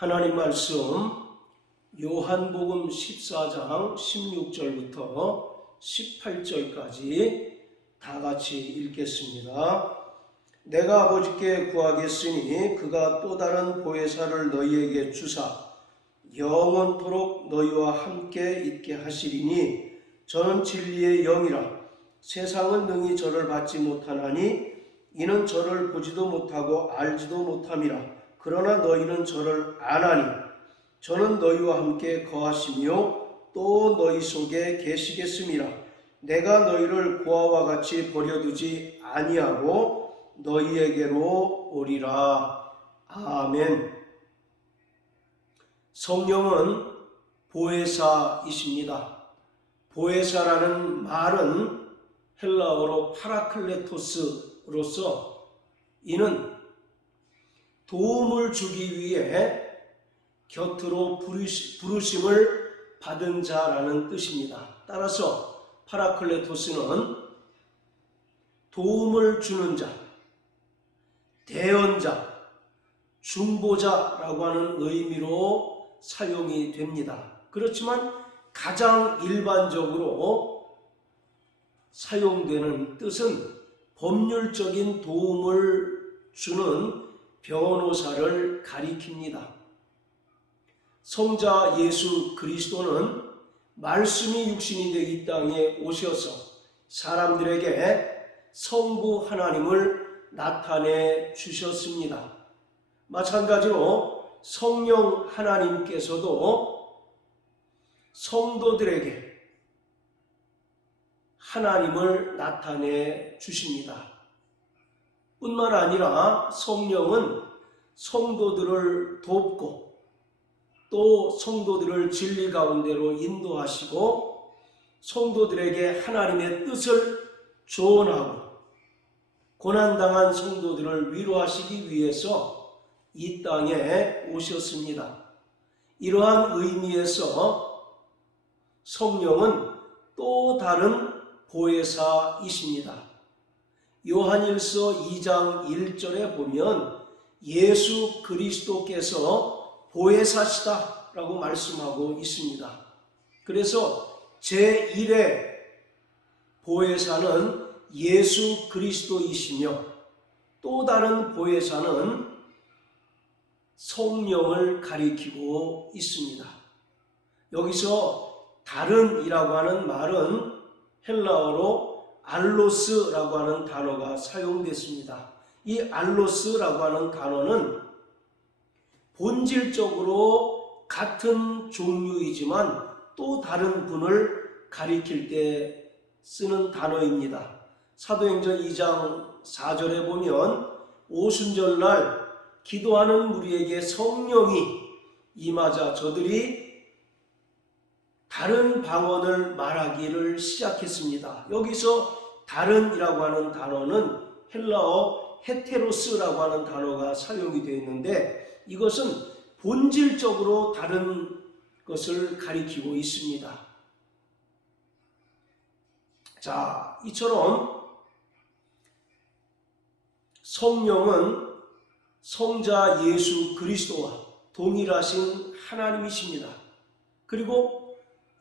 하나님 말씀 요한복음 14장 16절부터 18절까지 다 같이 읽겠습니다. 내가 아버지께 구하겠으니 그가 또 다른 보혜사를 너희에게 주사 영원토록 너희와 함께 있게 하시리니 저는 진리의 영이라. 세상은 능히 저를 받지 못하나니 이는 저를 보지도 못하고 알지도 못함이라. 그러나 너희는 저를 아나니 저는 너희와 함께 거하시며 또 너희 속에 계시겠음이라. 내가 너희를 고아와 같이 버려두지 아니하고 너희에게로 오리라. 아멘. 성령은 보혜사이십니다. 보혜사라는 말은 헬라어로 파라클레토스로서 이는 도움을 주기 위해 곁으로 부르심을 받은 자라는 뜻입니다. 따라서 파라클레토스는 도움을 주는 자, 대언자, 중보자라고 하는 의미로 사용이 됩니다. 그렇지만 가장 일반적으로 사용되는 뜻은 법률적인 도움을 주는 변호사를 가리킵니다. 성자 예수 그리스도는 말씀이 육신이 되어 이 땅에 오셔서 사람들에게 성부 하나님을 나타내 주셨습니다. 마찬가지로 성령 하나님께서도 성도들에게 하나님을 나타내 주십니다. 뿐만 아니라 성령은 성도들을 돕고 또 성도들을 진리 가운데로 인도하시고 성도들에게 하나님의 뜻을 조언하고 고난당한 성도들을 위로하시기 위해서 이 땅에 오셨습니다. 이러한 의미에서 성령은 또 다른 보혜사이십니다. 요한일서 2장 1절에 보면 예수 그리스도께서 보혜사시다 라고 말씀하고 있습니다. 그래서 제1의 보혜사는 예수 그리스도이시며 또 다른 보혜사는 성령을 가리키고 있습니다. 여기서 다른이라고 하는 말은 헬라어로 알로스라고 하는 단어가 사용됐습니다. 이 알로스라고 하는 단어는 본질적으로 같은 종류이지만 또 다른 분을 가리킬 때 쓰는 단어입니다. 사도행전 2장 4절에 보면 오순절날 기도하는 무리에게 성령이 임하자 저들이 다른 방언을 말하기를 시작했습니다. 여기서 다른이라고 하는 단어는 헬라어 헤테로스라고 하는 단어가 사용이 되어 있는데 이것은 본질적으로 다른 것을 가리키고 있습니다. 자, 이처럼 성령은 성자 예수 그리스도와 동일하신 하나님이십니다. 그리고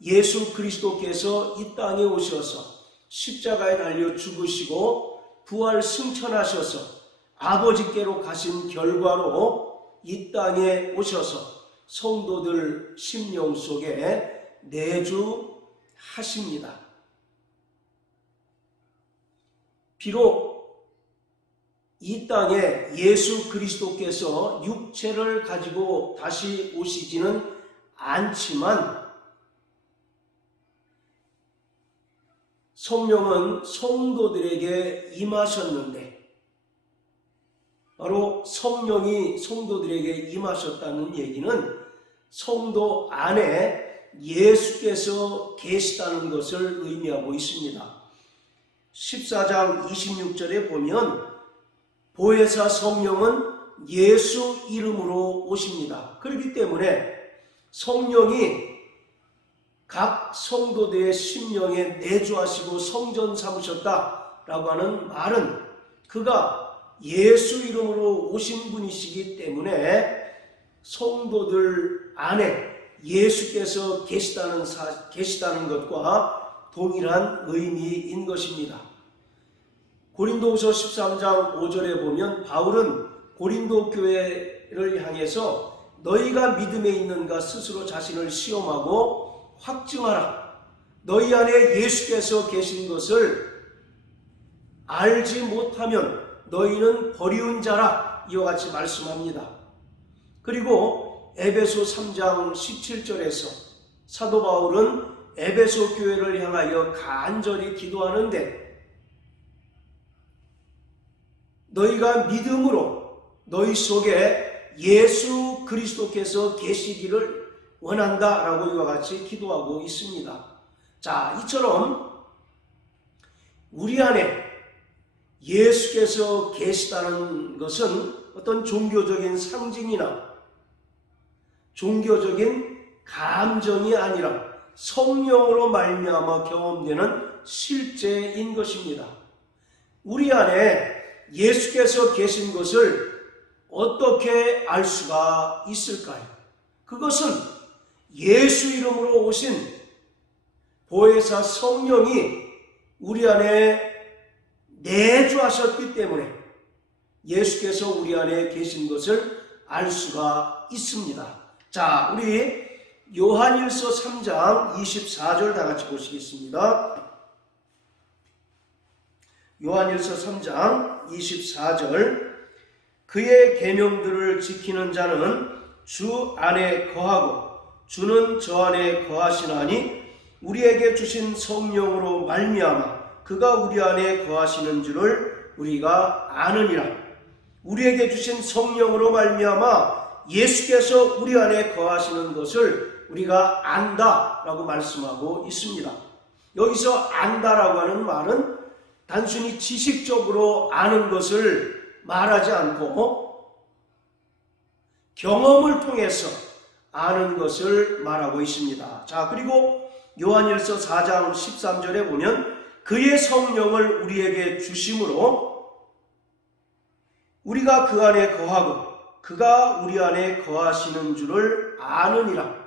예수 그리스도께서 이 땅에 오셔서 십자가에 달려 죽으시고 부활 승천하셔서 아버지께로 가신 결과로 이 땅에 오셔서 성도들 심령 속에 내주하십니다. 비록 이 땅에 예수 그리스도께서 육체를 가지고 다시 오시지는 않지만 성령은 성도들에게 임하셨는데 바로 성령이 성도들에게 임하셨다는 얘기는 성도 안에 예수께서 계시다는 것을 의미하고 있습니다. 14장 26절에 보면 보혜사 성령은 예수 이름으로 오십니다. 그렇기 때문에 성령이 각 성도들의 심령에 내주하시고 성전 삼으셨다라고 하는 말은 그가 예수 이름으로 오신 분이시기 때문에 성도들 안에 예수께서 계시다는 것과 동일한 의미인 것입니다. 고린도후서 13장 5절에 보면 바울은 고린도 교회를 향해서 너희가 믿음에 있는가 스스로 자신을 시험하고 확증하라. 너희 안에 예수께서 계신 것을 알지 못하면 너희는 버리운 자라. 이와 같이 말씀합니다. 그리고 에베소 3장 17절에서 사도 바울은 에베소 교회를 향하여 간절히 기도하는데 너희가 믿음으로 너희 속에 예수 그리스도께서 계시기를 원한다라고 이와 같이 기도하고 있습니다. 자, 이처럼 우리 안에 예수께서 계시다는 것은 어떤 종교적인 상징이나 종교적인 감정이 아니라 성령으로 말미암아 경험되는 실제인 것입니다. 우리 안에 예수께서 계신 것을 어떻게 알 수가 있을까요? 그것은 예수 이름으로 오신 보혜사 성령이 우리 안에 내주하셨기 때문에 예수께서 우리 안에 계신 것을 알 수가 있습니다. 자, 우리 요한일서 3장 24절 다 같이 보시겠습니다. 요한일서 3장 24절 그의 계명들을 지키는 자는 주 안에 거하고 주는 저 안에 거하시나니 우리에게 주신 성령으로 말미암아 그가 우리 안에 거하시는 줄을 우리가 아느니라. 우리에게 주신 성령으로 말미암아 예수께서 우리 안에 거하시는 것을 우리가 안다라고 말씀하고 있습니다. 여기서 안다라고 하는 말은 단순히 지식적으로 아는 것을 말하지 않고 경험을 통해서 아는 것을 말하고 있습니다. 자, 그리고 요한일서 4장 13절에 보면 그의 성령을 우리에게 주심으로 우리가 그 안에 거하고 그가 우리 안에 거하시는 줄을 아느니라.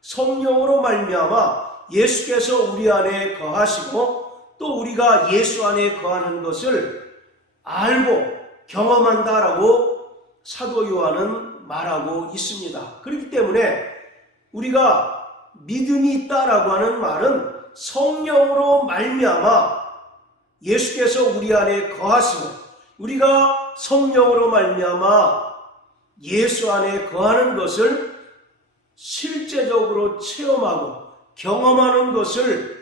성령으로 말미암아 예수께서 우리 안에 거하시고 또 우리가 예수 안에 거하는 것을 알고 경험한다라고 사도 요한은 말하고 있습니다. 그렇기 때문에 우리가 믿음이 있다라고 하는 말은 성령으로 말미암아 예수께서 우리 안에 거하시고 우리가 성령으로 말미암아 예수 안에 거하는 것을 실제적으로 체험하고 경험하는 것을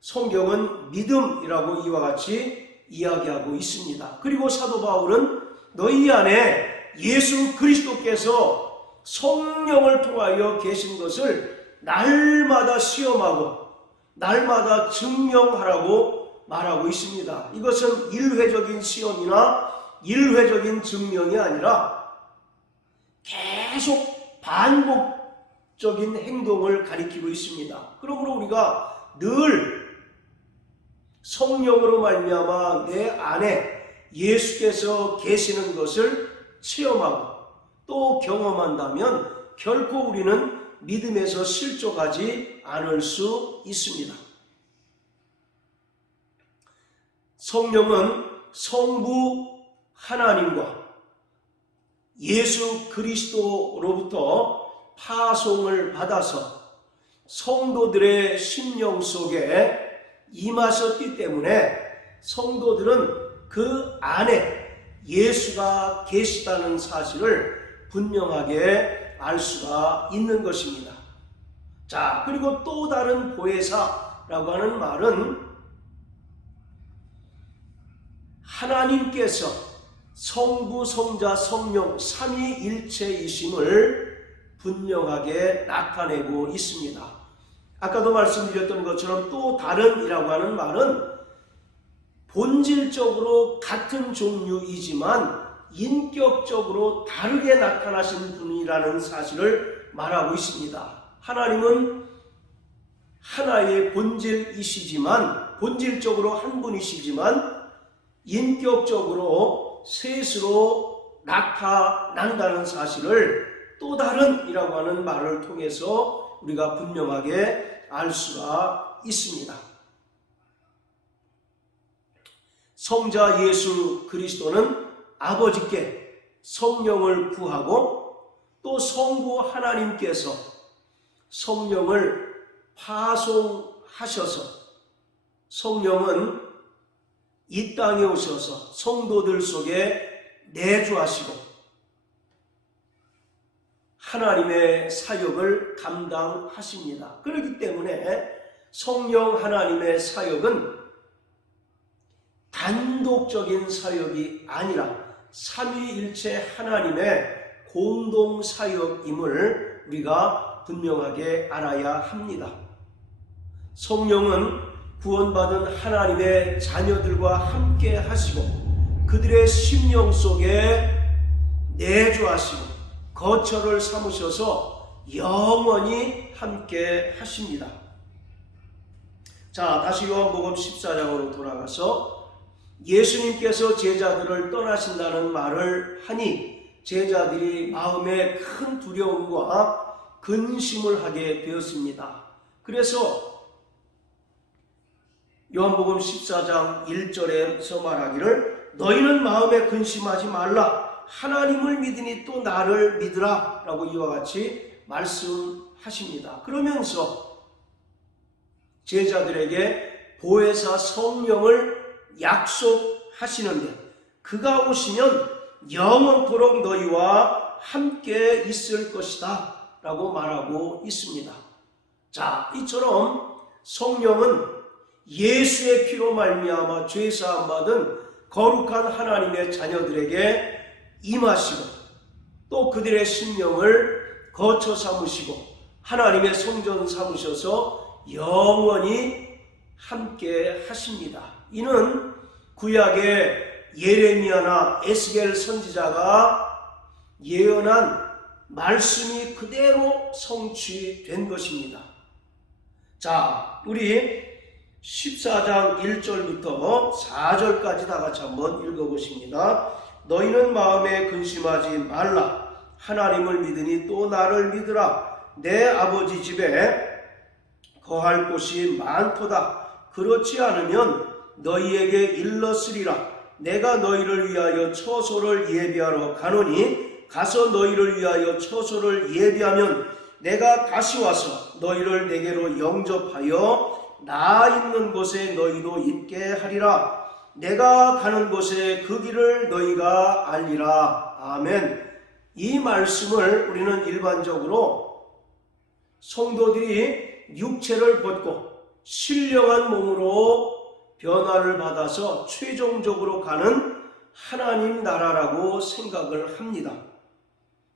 성경은 믿음이라고 이와 같이 이야기하고 있습니다. 그리고 사도 바울은 너희 안에 예수 그리스도께서 성령을 통하여 계신 것을 날마다 시험하고 날마다 증명하라고 말하고 있습니다. 이것은 일회적인 시험이나 일회적인 증명이 아니라 계속 반복적인 행동을 가리키고 있습니다. 그러므로 우리가 늘 성령으로 말미암아 내 안에 예수께서 계시는 것을 체험하고 또 경험한다면 결코 우리는 믿음에서 실족하지 않을 수 있습니다. 성령은 성부 하나님과 예수 그리스도로부터 파송을 받아서 성도들의 심령 속에 임하셨기 때문에 성도들은 그 안에 예수가 계시다는 사실을 분명하게 알 수가 있는 것입니다. 자, 그리고 또 다른 보혜사라고 하는 말은 하나님께서 성부, 성자, 성령 삼위일체이심을 분명하게 나타내고 있습니다. 아까도 말씀드렸던 것처럼 또 다른이라고 하는 말은 본질적으로 같은 종류이지만 인격적으로 다르게 나타나신 분이라는 사실을 말하고 있습니다. 하나님은 하나의 본질이시지만 본질적으로 한 분이시지만 인격적으로 셋으로 나타난다는 사실을 또 다른이라고 하는 말을 통해서 우리가 분명하게 알 수가 있습니다. 성자 예수 그리스도는 아버지께 성령을 구하고 또 성부 하나님께서 성령을 파송하셔서 성령은 이 땅에 오셔서 성도들 속에 내주하시고 하나님의 사역을 감당하십니다. 그렇기 때문에 성령 하나님의 사역은 단독적인 사역이 아니라 삼위일체 하나님의 공동 사역임을 우리가 분명하게 알아야 합니다. 성령은 구원받은 하나님의 자녀들과 함께 하시고 그들의 심령 속에 내주하시고 거처를 삼으셔서 영원히 함께 하십니다. 자, 다시 요한복음 14장으로 돌아가서 예수님께서 제자들을 떠나신다는 말을 하니 제자들이 마음에 큰 두려움과 근심을 하게 되었습니다. 그래서 요한복음 14장 1절에서 말하기를 너희는 마음에 근심하지 말라 하나님을 믿으니 또 나를 믿으라 라고 이와 같이 말씀하십니다. 그러면서 제자들에게 보혜사 성령을 약속하시는데 그가 오시면 영원토록 너희와 함께 있을 것이다 라고 말하고 있습니다. 자, 이처럼 성령은 예수의 피로 말미암아 죄사함 받은 거룩한 하나님의 자녀들에게 임하시고 또 그들의 심령을 거처 삼으시고 하나님의 성전 삼으셔서 영원히 함께 하십니다. 이는 구약의 예레미야나 에스겔 선지자가 예언한 말씀이 그대로 성취된 것입니다. 자, 우리 14장 1절부터 4절까지 다 같이 한번 읽어보십니다. 너희는 마음에 근심하지 말라 하나님을 믿으니 또 나를 믿으라 내 아버지 집에 거할 곳이 많도다 그렇지 않으면 너희에게 일렀으리라 내가 너희를 위하여 처소를 예비하러 가노니 가서 너희를 위하여 처소를 예비하면 내가 다시 와서 너희를 내게로 영접하여 나 있는 곳에 너희도 있게 하리라 내가 가는 곳에 그 길을 너희가 알리라. 아멘. 이 말씀을 우리는 일반적으로 성도들이 육체를 벗고 신령한 몸으로 변화를 받아서 최종적으로 가는 하나님 나라라고 생각을 합니다.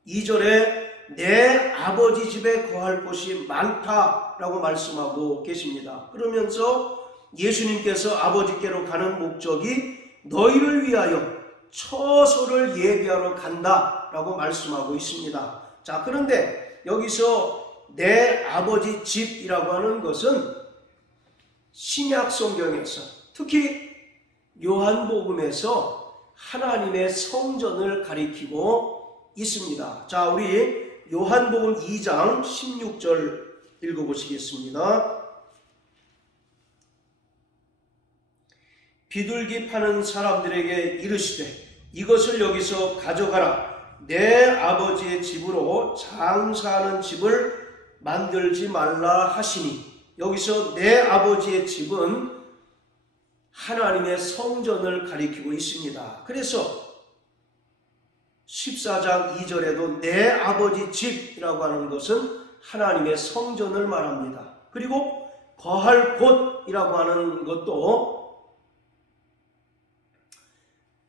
2절에 내 아버지 집에 거할 곳이 많다라고 말씀하고 계십니다. 그러면서 예수님께서 아버지께로 가는 목적이 너희를 위하여 처소를 예비하러 간다라고 말씀하고 있습니다. 자, 그런데 여기서 내 아버지 집이라고 하는 것은 신약 성경에서 특히 요한복음에서 하나님의 성전을 가리키고 있습니다. 자, 우리 요한복음 2장 16절 읽어보시겠습니다. 비둘기 파는 사람들에게 이르시되 이것을 여기서 가져가라. 내 아버지의 집으로 장사하는 집을 만들지 말라 하시니 여기서 내 아버지의 집은 하나님의 성전을 가리키고 있습니다. 그래서 14장 2절에도 내 아버지 집이라고 하는 것은 하나님의 성전을 말합니다. 그리고 거할 곳이라고 하는 것도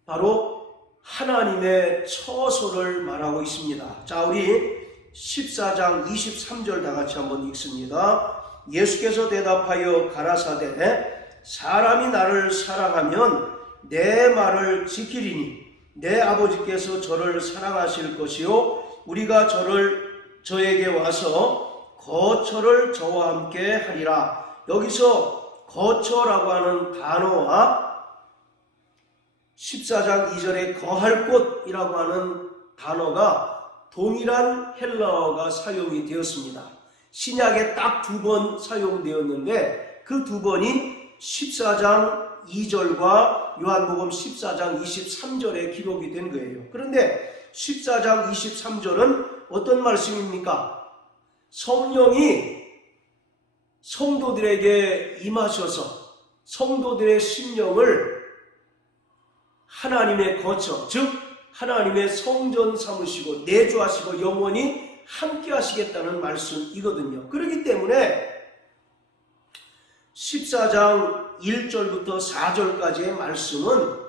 바로 하나님의 처소를 말하고 있습니다. 자, 우리 14장 23절 다 같이 한번 읽습니다. 예수께서 대답하여 가라사대 사람이 나를 사랑하면 내 말을 지키리니 내 아버지께서 저를 사랑하실 것이요 우리가 저에게 와서 거처를 저와 함께 하리라. 여기서 거처라고 하는 단어와 14장 2절에 거할 곳이라고 하는 단어가 동일한 헬라어가 사용이 되었습니다. 신약에 딱 2번 사용되었는데 그 2번이 14장 2절과 요한복음 14장 23절에 기록이 된 거예요. 그런데 14장 23절은 어떤 말씀입니까? 성령이 성도들에게 임하셔서 성도들의 심령을 하나님의 거처, 즉 하나님의 성전 삼으시고 내주하시고 영원히 함께 하시겠다는 말씀이거든요. 그렇기 때문에 14장 1절부터 4절까지의 말씀은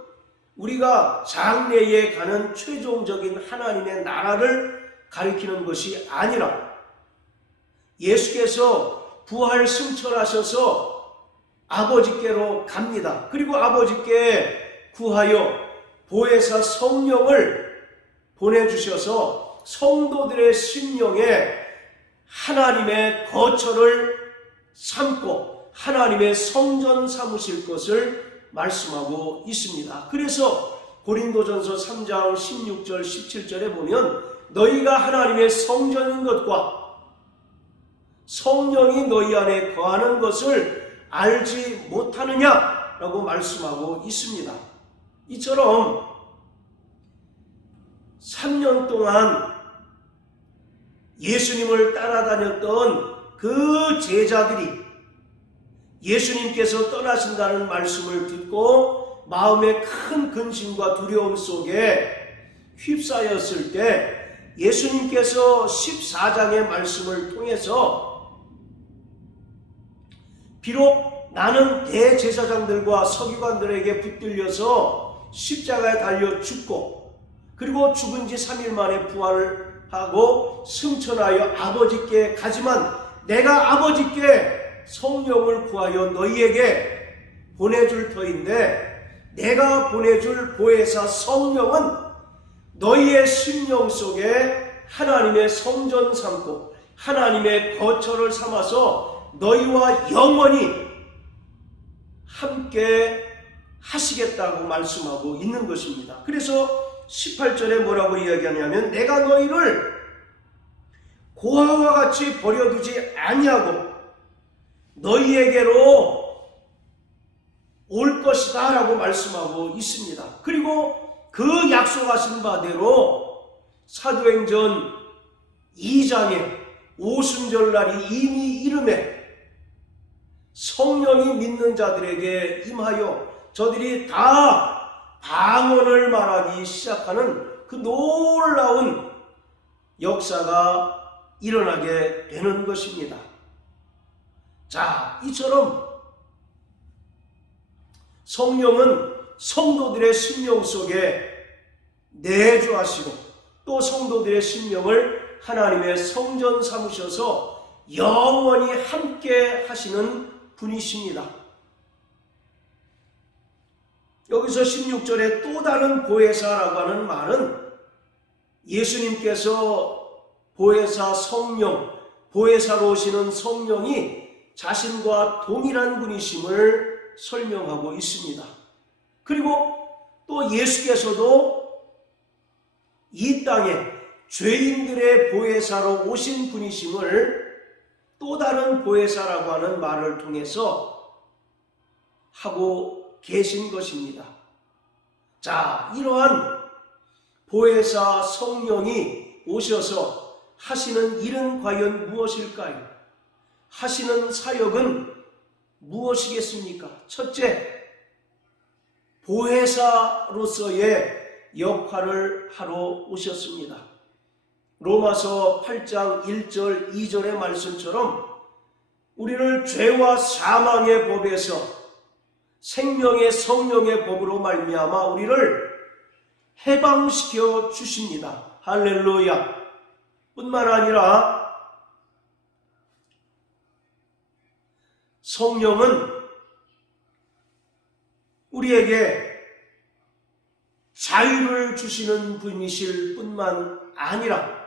우리가 장래에 가는 최종적인 하나님의 나라를 가리키는 것이 아니라 예수께서 부활 승천하셔서 아버지께로 갑니다. 그리고 아버지께 구하여 보혜사 성령을 보내주셔서 성도들의 심령에 하나님의 거처를 삼고 하나님의 성전 삼으실 것을 말씀하고 있습니다. 그래서 고린도전서 3장 16절 17절에 보면 너희가 하나님의 성전인 것과 성령이 너희 안에 거하는 것을 알지 못하느냐라고 말씀하고 있습니다. 이처럼 3년 동안 예수님을 따라다녔던 그 제자들이 예수님께서 떠나신다는 말씀을 듣고 마음의 큰 근심과 두려움 속에 휩싸였을 때 예수님께서 14장의 말씀을 통해서 비록 나는 대제사장들과 서기관들에게 붙들려서 십자가에 달려 죽고 그리고 죽은 지 3일 만에 부활을 하고 승천하여 아버지께 가지만 내가 아버지께 성령을 구하여 너희에게 보내줄 터인데 내가 보내줄 보혜사 성령은 너희의 심령 속에 하나님의 성전 삼고 하나님의 거처를 삼아서 너희와 영원히 함께 하시겠다고 말씀하고 있는 것입니다. 그래서 18절에 뭐라고 이야기하냐면 내가 너희를 고아와 같이 버려두지 아니하고 너희에게로 올 것이다 라고 말씀하고 있습니다. 그리고 그 약속하신 바대로 사도행전 2장에 오순절날이 이미 이름에 성령이 믿는 자들에게 임하여 저들이 다 방언을 말하기 시작하는 그 놀라운 역사가 일어나게 되는 것입니다. 자, 이처럼 성령은 성도들의 심령 속에 내주하시고 또 성도들의 심령을 하나님의 성전 삼으셔서 영원히 함께 하시는 분이십니다. 여기서 16절에 또 다른 보혜사라고 하는 말은 예수님께서 보혜사 성령, 보혜사로 오시는 성령이 자신과 동일한 분이심을 설명하고 있습니다. 그리고 또 예수께서도 이 땅에 죄인들의 보혜사로 오신 분이심을 또 다른 보혜사라고 하는 말을 통해서 하고 계신 것입니다. 자, 이러한 보혜사 성령이 오셔서 하시는 일은 과연 무엇일까요? 하시는 사역은 무엇이겠습니까? 첫째, 보혜사로서의 역할을 하러 오셨습니다. 로마서 8장 1절 2절의 말씀처럼 우리를 죄와 사망의 법에서 생명의 성령의 법으로 말미암아 우리를 해방시켜 주십니다. 할렐루야. 뿐만 아니라 성령은 우리에게 자유를 주시는 분이실 뿐만 아니라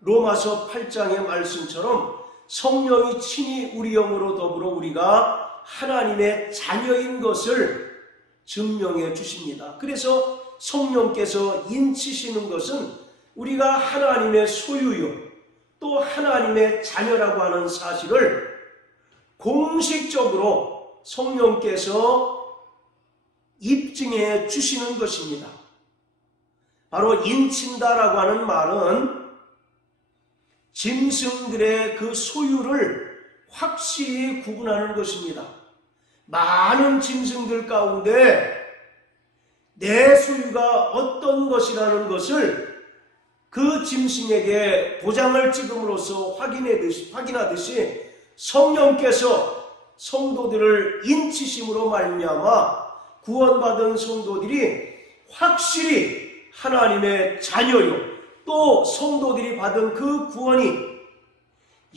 로마서 8장의 말씀처럼 성령이 친히 우리 영으로 더불어 우리가 하나님의 자녀인 것을 증명해 주십니다. 그래서 성령께서 인치시는 것은 우리가 하나님의 소유요 또 하나님의 자녀라고 하는 사실을 공식적으로 성령께서 입증해 주시는 것입니다. 바로 인친다라고 하는 말은 짐승들의 그 소유를 확실히 구분하는 것입니다. 많은 짐승들 가운데 내 소유가 어떤 것이라는 것을 그 짐승에게 도장을 찍음으로써 확인하듯이 성령께서 성도들을 인치심으로 말미암아 구원받은 성도들이 확실히 하나님의 자녀요 또 성도들이 받은 그 구원이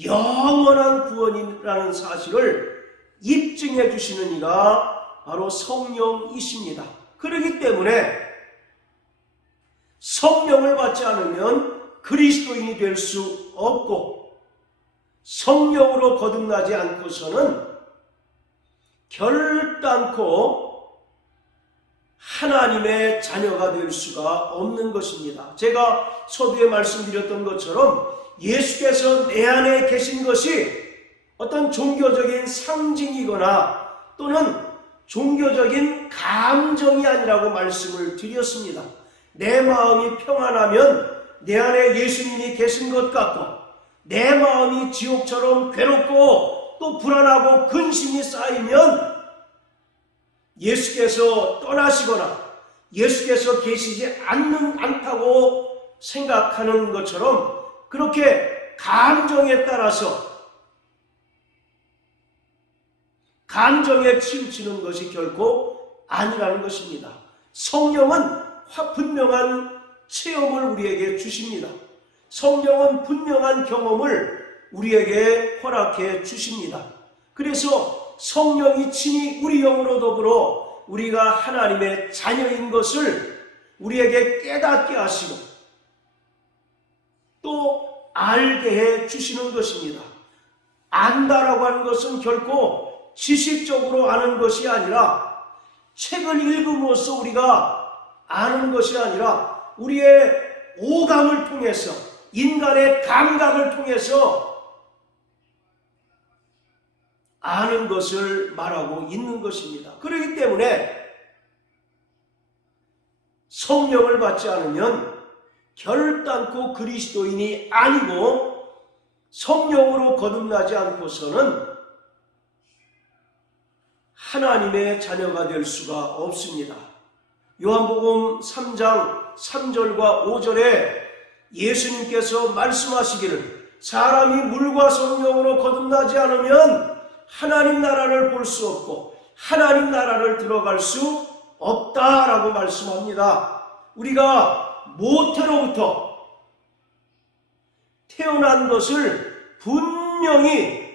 영원한 구원이라는 사실을 입증해 주시는 이가 바로 성령이십니다. 그렇기 때문에 성령을 받지 않으면 그리스도인이 될 수 없고 성령으로 거듭나지 않고서는 결단코 하나님의 자녀가 될 수가 없는 것입니다. 제가 서두에 말씀드렸던 것처럼 예수께서 내 안에 계신 것이 어떤 종교적인 상징이거나 또는 종교적인 감정이 아니라고 말씀을 드렸습니다. 내 마음이 평안하면 내 안에 예수님이 계신 것 같고 내 마음이 지옥처럼 괴롭고 또 불안하고 근심이 쌓이면 예수께서 떠나시거나 예수께서 계시지 않다고 생각하는 것처럼 그렇게 감정에 따라서 감정에 치우치는 것이 결코 아니라는 것입니다. 성령은 분명한 체험을 우리에게 주십니다. 성령은 분명한 경험을 우리에게 허락해 주십니다. 그래서 성령이 친히 우리 영으로 더불어 우리가 하나님의 자녀인 것을 우리에게 깨닫게 하시고 또 알게 해 주시는 것입니다. 안다라고 하는 것은 결코 지식적으로 아는 것이 아니라 책을 읽음으로써 우리가 아는 것이 아니라 우리의 오감을 통해서 인간의 감각을 통해서 아는 것을 말하고 있는 것입니다. 그렇기 때문에 성령을 받지 않으면 결단코 그리스도인이 아니고 성령으로 거듭나지 않고서는 하나님의 자녀가 될 수가 없습니다. 요한복음 3장 3절과 5절에 예수님께서 말씀하시기를 사람이 물과 성령으로 거듭나지 않으면 하나님 나라를 볼 수 없고 하나님 나라를 들어갈 수 없다라고 말씀합니다. 우리가 모태로부터 태어난 것을 분명히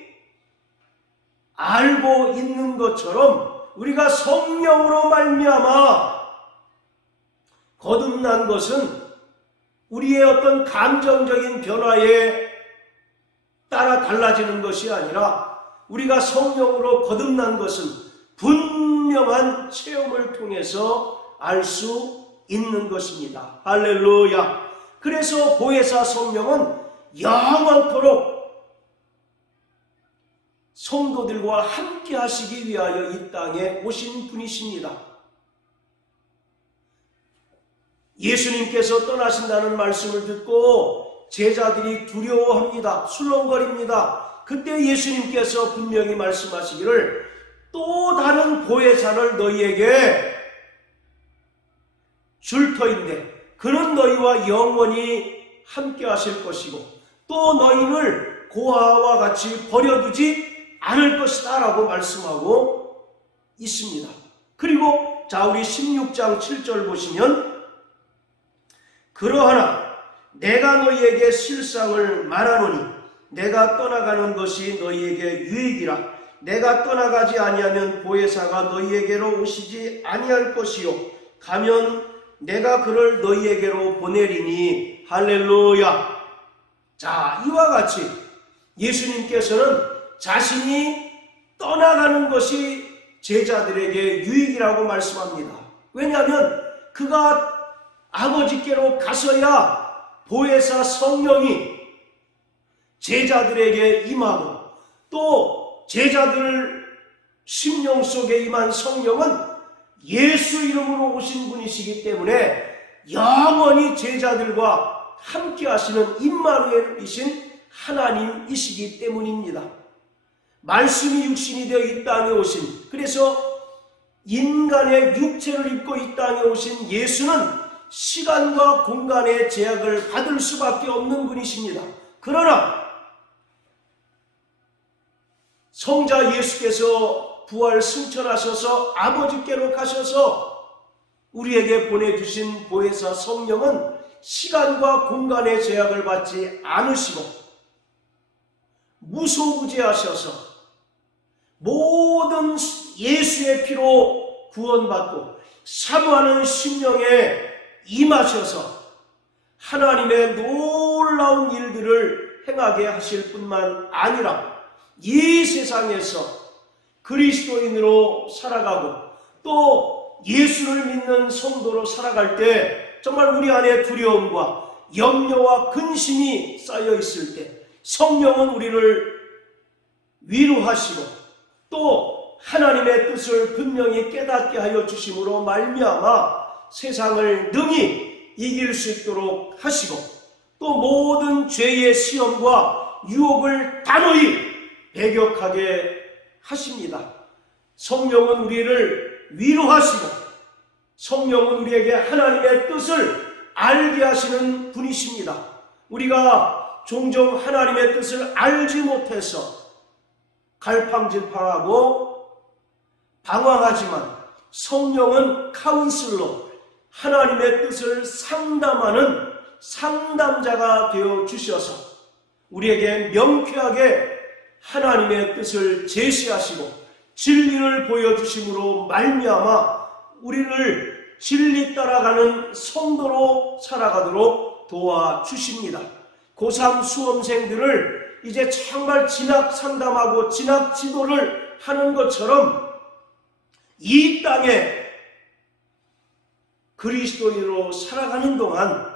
알고 있는 것처럼 우리가 성령으로 말미암아 거듭난 것은 우리의 어떤 감정적인 변화에 따라 달라지는 것이 아니라 우리가 성령으로 거듭난 것은 분명한 체험을 통해서 알 수 있는 것입니다. 할렐루야. 그래서 보혜사 성령은 영원토록 성도들과 함께 하시기 위하여 이 땅에 오신 분이십니다. 예수님께서 떠나신다는 말씀을 듣고 제자들이 두려워합니다. 술렁거립니다. 그때 예수님께서 분명히 말씀하시기를 또 다른 보혜사를 너희에게 줄 터인데 그는 너희와 영원히 함께 하실 것이고 또 너희를 고아와 같이 버려두지 않을 것이다 라고 말씀하고 있습니다. 그리고 자 우리 16장 7절 보시면 그러하나 내가 너희에게 실상을 말하노니 내가 떠나가는 것이 너희에게 유익이라 내가 떠나가지 아니하면 보혜사가 너희에게로 오시지 아니할 것이요 가면 내가 그를 너희에게로 보내리니 할렐루야. 자 이와 같이 예수님께서는 자신이 떠나가는 것이 제자들에게 유익이라고 말씀합니다. 왜냐하면 그가 아버지께로 가서야 보혜사 성령이 제자들에게 임하고 또 제자들 심령 속에 임한 성령은 예수 이름으로 오신 분이시기 때문에 영원히 제자들과 함께 하시는 임마누엘이신 하나님이시기 때문입니다. 말씀이 육신이 되어 이 땅에 오신, 그래서 인간의 육체를 입고 이 땅에 오신 예수는 시간과 공간의 제약을 받을 수밖에 없는 분이십니다. 그러나 성자 예수께서 부활 승천하셔서 아버지께로 가셔서 우리에게 보내주신 보혜사 성령은 시간과 공간의 제약을 받지 않으시고 무소부재하셔서 모든 예수의 피로 구원받고 사모하는 심령에 임하셔서 하나님의 놀라운 일들을 행하게 하실 뿐만 아니라 이 세상에서 그리스도인으로 살아가고 또 예수를 믿는 성도로 살아갈 때 정말 우리 안에 두려움과 염려와 근심이 쌓여 있을 때 성령은 우리를 위로하시고 또 하나님의 뜻을 분명히 깨닫게 하여 주심으로 말미암아 세상을 능히 이길 수 있도록 하시고 또 모든 죄의 시험과 유혹을 단호히 배격하게 하십니다. 성령은 우리를 위로하시고 성령은 우리에게 하나님의 뜻을 알게 하시는 분이십니다. 우리가 종종 하나님의 뜻을 알지 못해서 갈팡질팡하고 방황하지만 성령은 카운슬러, 하나님의 뜻을 상담하는 상담자가 되어 주셔서 우리에게 명쾌하게 하나님의 뜻을 제시하시고 진리를 보여주심으로 말미암아 우리를 진리 따라가는 성도로 살아가도록 도와주십니다. 고3 수험생들을 이제 정말 진학 상담하고 진학 지도를 하는 것처럼 이 땅에 그리스도인으로 살아가는 동안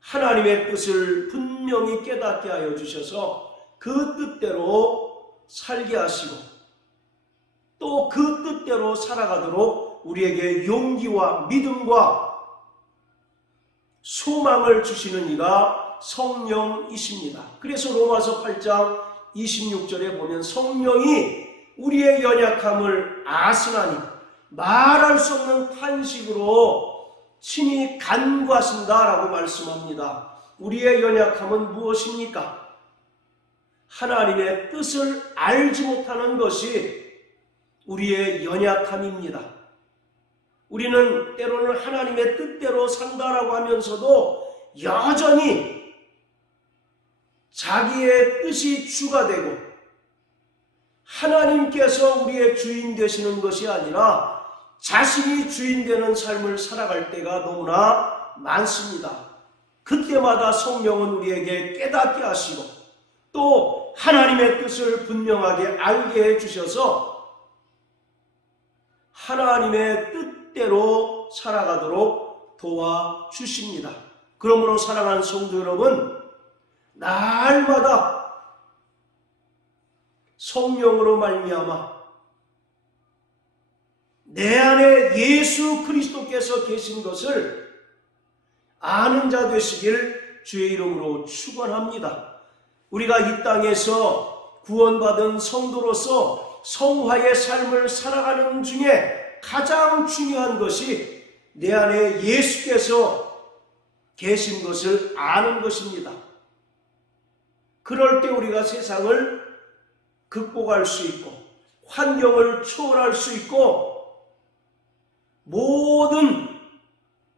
하나님의 뜻을 분명히 깨닫게 하여 주셔서 그 뜻대로 살게 하시고 또 그 뜻대로 살아가도록 우리에게 용기와 믿음과 소망을 주시는 이가 성령이십니다. 그래서 로마서 8장 26절에 보면 성령이 우리의 연약함을 아시나니 말할 수 없는 탄식으로 친히 간구하신다라고 말씀합니다. 우리의 연약함은 무엇입니까? 하나님의 뜻을 알지 못하는 것이 우리의 연약함입니다. 우리는 때로는 하나님의 뜻대로 산다라고 하면서도 여전히 자기의 뜻이 주가 되고 하나님께서 우리의 주인 되시는 것이 아니라 자신이 주인 되는 삶을 살아갈 때가 너무나 많습니다. 그때마다 성령은 우리에게 깨닫게 하시고 또 하나님의 뜻을 분명하게 알게 해주셔서 하나님의 뜻대로 살아가도록 도와주십니다. 그러므로 사랑하는 성도 여러분, 날마다 성령으로 말미암아 내 안에 예수 그리스도께서 계신 것을 아는 자 되시길 주의 이름으로 축원합니다. 우리가 이 땅에서 구원받은 성도로서 성화의 삶을 살아가는 중에 가장 중요한 것이 내 안에 예수께서 계신 것을 아는 것입니다. 그럴 때 우리가 세상을 극복할 수 있고 환경을 초월할 수 있고 모든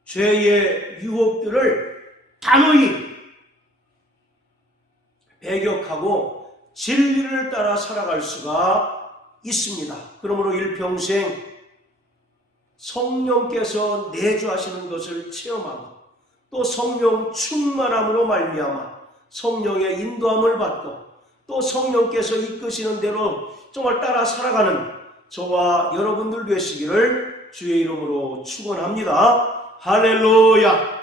죄의 유혹들을 단호히 배격하고 진리를 따라 살아갈 수가 있습니다. 그러므로 일평생 성령께서 내주하시는 것을 체험하고 또 성령 충만함으로 말미암아 성령의 인도함을 받고 또 성령께서 이끄시는 대로 정말 따라 살아가는 저와 여러분들 되시기를 주의 이름으로 축원합니다. 할렐루야.